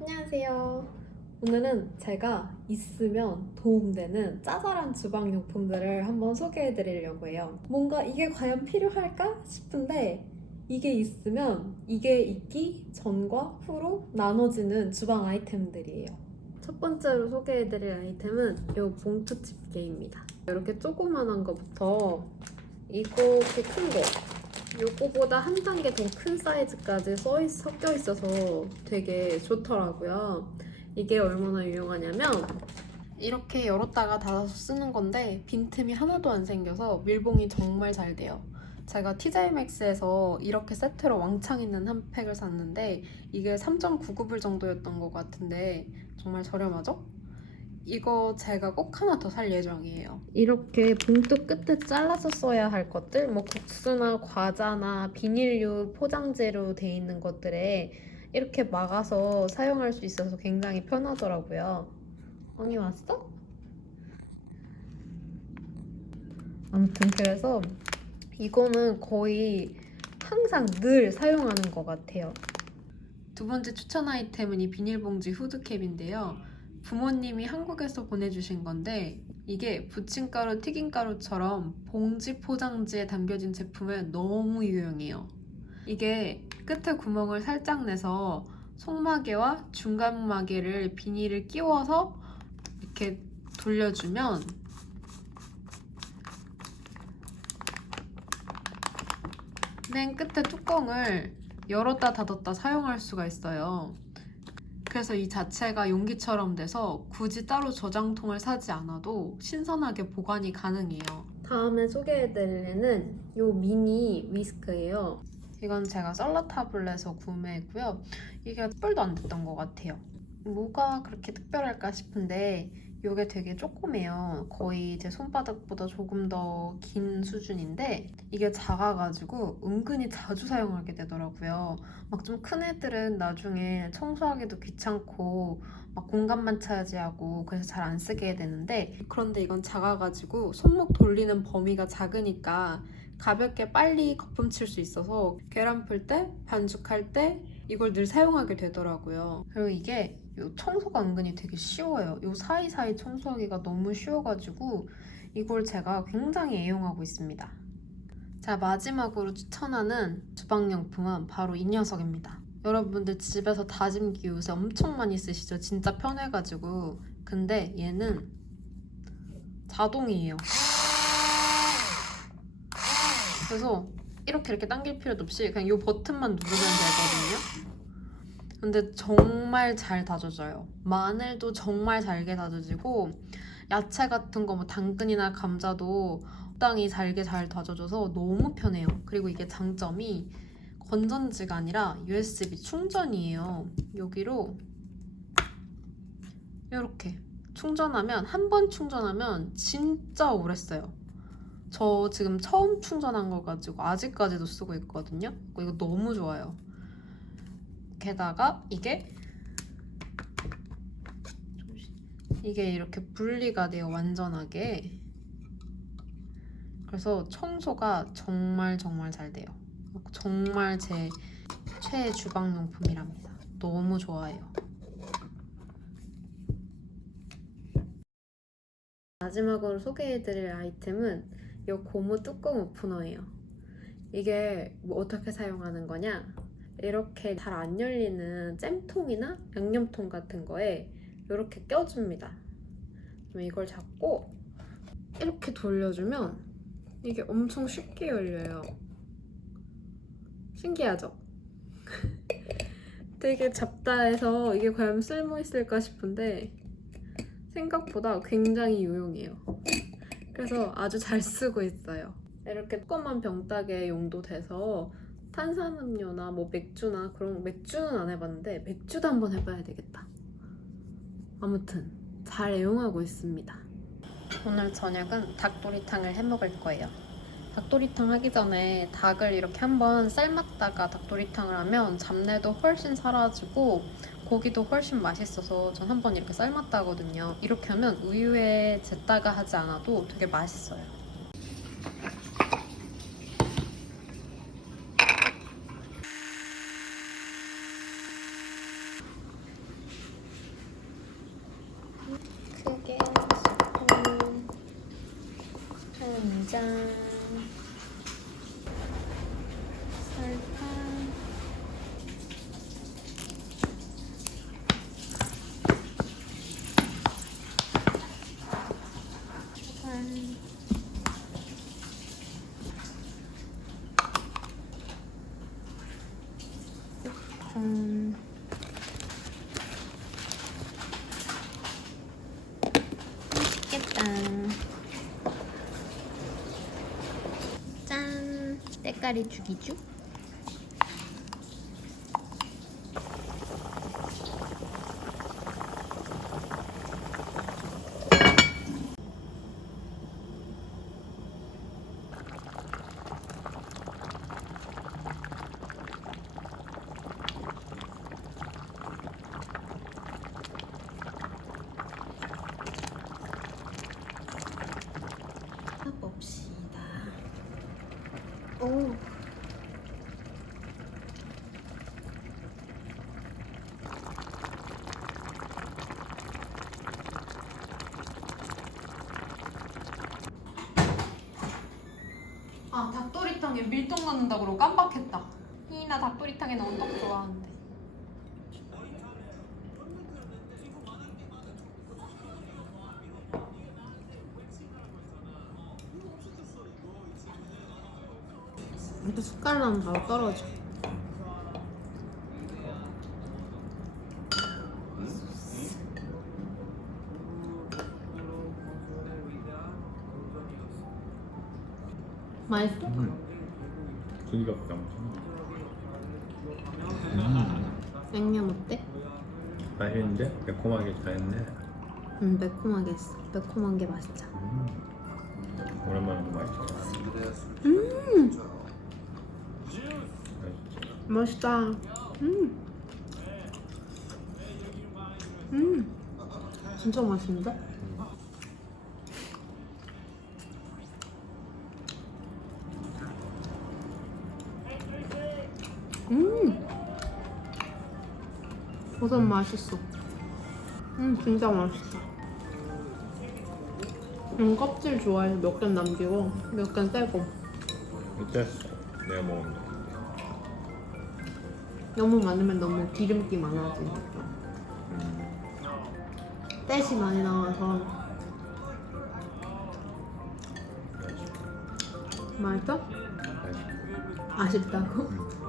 안녕하세요. 오늘은 제가 있으면 도움되는 짜잘한 주방용품들을 한번 소개해드리려고 해요. 뭔가 이게 과연 필요할까 싶은데 이게 있으면 이게 있기 전과 후로 나눠지는 주방 아이템들이에요. 첫 번째로 소개해드릴 아이템은 이 봉투 집게입니다. 이렇게 조그만한 거부터 이렇게 큰 거, 요거보다 한 단계 더 큰 사이즈까지 섞여 있어서 되게 좋더라고요. 이게 얼마나 유용하냐면 이렇게 열었다가 닫아서 쓰는 건데 빈틈이 하나도 안 생겨서 밀봉이 정말 잘 돼요. 제가 TJmax에서 이렇게 세트로 왕창 있는 한 팩을 샀는데 이게 3.99불 정도였던 것 같은데 정말 저렴하죠? 이거 제가 꼭 하나 더 살 예정이에요. 이렇게 봉투 끝에 잘라서 써야 할 것들, 뭐 국수나 과자나 비닐류 포장재로 돼 있는 것들에 이렇게 막아서 사용할 수 있어서 굉장히 편하더라고요. 언니 왔어? 아무튼 그래서 이거는 거의 항상 늘 사용하는 것 같아요. 두 번째 추천 아이템은 이 비닐봉지 후드캡인데요. 부모님이 한국에서 보내주신 건데 이게 부침가루, 튀김가루처럼 봉지 포장지에 담겨진 제품에 너무 유용해요. 이게 끝에 구멍을 살짝 내서 속마개와 중간 마개를 비닐을 끼워서 이렇게 돌려주면 맨 끝에 뚜껑을 열었다 닫았다 사용할 수가 있어요. 그래서 이 자체가 용기처럼 돼서 굳이 따로 저장통을 사지 않아도 신선하게 보관이 가능해요. 다음에 소개해드릴 애는 이 미니 위스크예요. 이건 제가 썰러타블에서 구매했고요. 이게 뿔도 안 됐던 것 같아요. 뭐가 그렇게 특별할까 싶은데 이게 되게 조그매요. 거의 제 손바닥보다 조금 더 긴 수준인데 이게 작아가지고 은근히 자주 사용하게 되더라고요. 막 좀 큰 애들은 나중에 청소하기도 귀찮고 막 공간만 차지하고 그래서 잘 안 쓰게 되는데 그런데 이건 작아가지고 손목 돌리는 범위가 작으니까 가볍게 빨리 거품 칠 수 있어서 계란 풀 때, 반죽할 때 이걸 늘 사용하게 되더라고요. 그리고 이게 청소가 은근히 되게 쉬워요. 이 사이사이 청소하기가 너무 쉬워가지고 이걸 제가 굉장히 애용하고 있습니다. 자, 마지막으로 추천하는 주방용품은 바로 이 녀석입니다. 여러분들 집에서 다짐기 요새 엄청 많이 쓰시죠? 진짜 편해가지고. 근데 얘는 자동이에요. 그래서 이렇게 당길 필요도 없이 그냥 이 버튼만 누르면 되거든요. 근데 정말 잘 다져져요. 마늘도 정말 잘게 다져지고 야채 같은 거 뭐 당근이나 감자도 적당히 잘게 잘 다져져서 너무 편해요. 그리고 이게 장점이 건전지가 아니라 USB 충전이에요. 여기로 이렇게 충전하면 한 번 충전하면 진짜 오래 써요. 저 지금 처음 충전한 거 가지고 아직까지도 쓰고 있거든요. 이거 너무 좋아요. 게다가 이게 이렇게 분리가 돼요. 완전하게. 그래서 청소가 정말 잘 돼요. 정말 제 최애 주방용품이랍니다. 너무 좋아요. 마지막으로 소개해드릴 아이템은 이 고무 뚜껑 오프너예요. 이게 뭐 어떻게 사용하는 거냐? 이렇게 잘 안 열리는 잼통이나 양념통 같은 거에 이렇게 껴줍니다. 그럼 이걸 잡고 이렇게 돌려주면 이게 엄청 쉽게 열려요. 신기하죠? 되게 잡다해서 이게 과연 쓸모 있을까 싶은데 생각보다 굉장히 유용해요. 그래서 아주 잘 쓰고 있어요. 이렇게 조그만 병따개 용도 돼서 탄산음료나 뭐 맥주나 그런 맥주는 안 해봤는데 맥주도 한번 해봐야 되겠다. 아무튼 잘 애용하고 있습니다. 오늘 저녁은 닭도리탕을 해 먹을 거예요. 닭도리탕 하기 전에 닭을 이렇게 한번 삶았다가 닭도리탕을 하면 잡내도 훨씬 사라지고 고기도 훨씬 맛있어서 전 한번 이렇게 삶았다 하거든요. 이렇게 하면 우유에 쟀다가 하지 않아도 되게 맛있어요. 크게 스푼 한 장, 설탕, 초간, 좀 맛있겠다. 짠! 때깔이 죽이죠? 봅시다. 오. 아, 닭도리탕에 밀떡 넣는다고 그러고 깜빡했다. 나 닭도리탕에 넣은 떡 좋아하는데. 이렇게 숟갈로 하면 바로 떨어져. 맛있어? 분위기가 너무 양념 어때? 맛있는데? 매콤하게 잘했네. 매콤하게 했어. 매콤한 게 맛있잖아. 오랜만에 맛있다. 맛있다. 진짜 맛있는데? 버섯 맛있어. 진짜 맛있어. 껍질 좋아해서 몇 개 남기고 몇 개 떼고. 어땠어? 내가 먹은 거. 너무 많으면 너무 기름기 많아지니까. 떼시 많이 나와서. 맛있어? 맛있고. 아쉽다고?